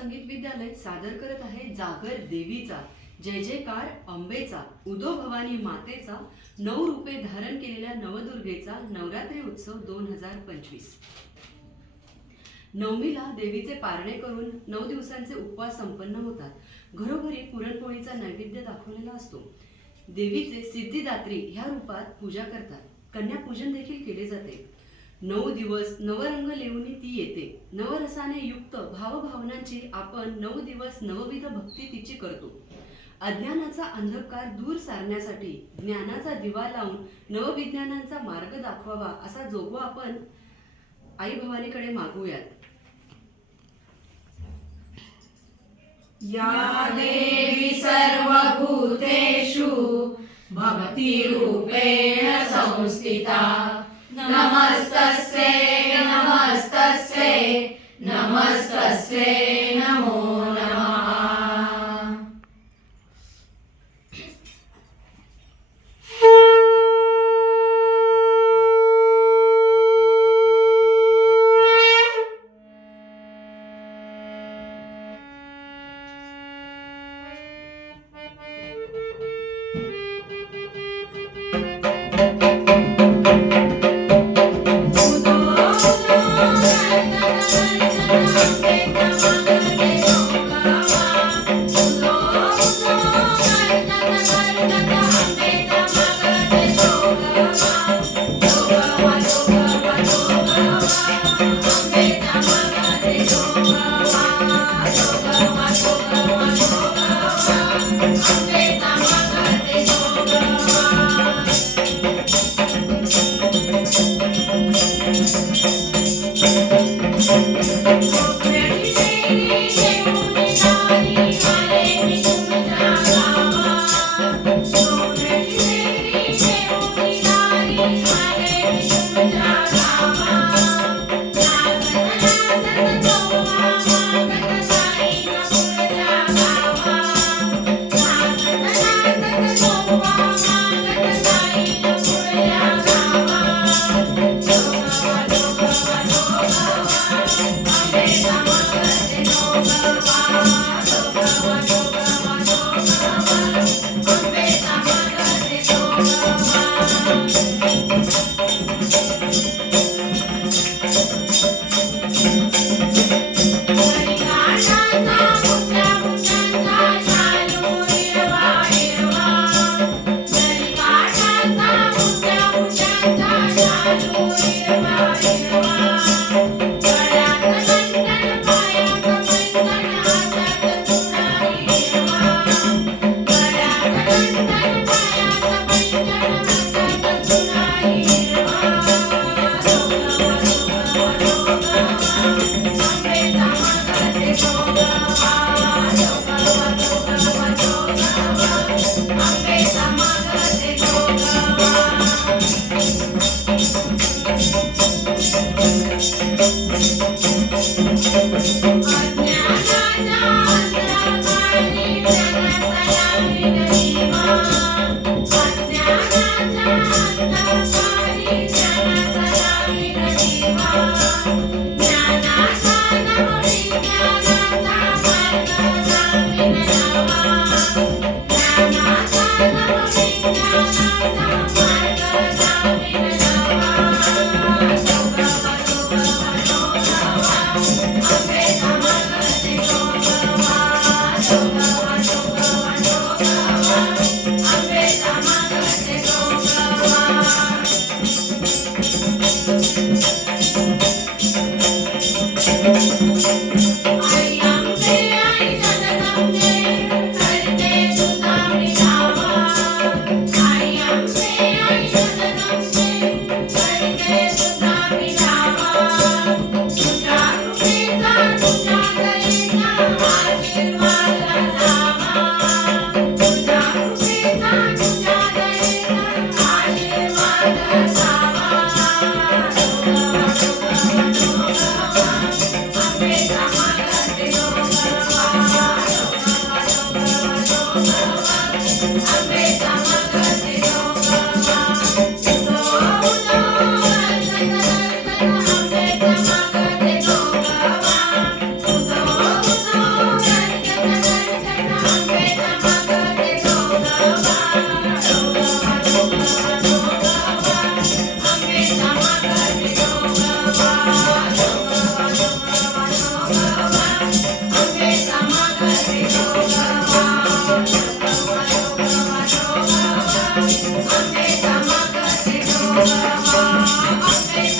संगीत विद्यालय सादर करत आहे जागर देवीचा. जय जयकार अंबेचा. उदो भवानी मातेचा. नऊ रूपे धारण केलेल्या नवदुर्गेचा नवरात्री उत्सव दोन हजार पंचवीस. नवमीला देवीचे पारणे करून नऊ दिवसांचे उपवास संपन्न होतात. घरोघरी पुरणपोळीचा नैवेद्य दाखवलेला असतो. देवीचे सिद्धिदात्री ह्या रूपात पूजा करतात. कन्यापूजन देखील केले जाते. नऊ दिवस नवरंग लिहून ती येते. नवरसाने युक्त भावभावनांची आपण नऊ दिवस नवविध भक्ती तिची करतो. अज्ञानाचा अंधकार दूर सारण्यासाठी ज्ञानाचा दिवा लावून नवविज्ञानांचा मार्ग दाखवावा असा जोगवा आपण आई भवानीकडे मागूयात. या देवी सर्वभूतेषु भक्तिरूपेण संस्थिता. नमस्तस्यै नमस्तस्यै नमस्तस्यै नमो नमः よかった。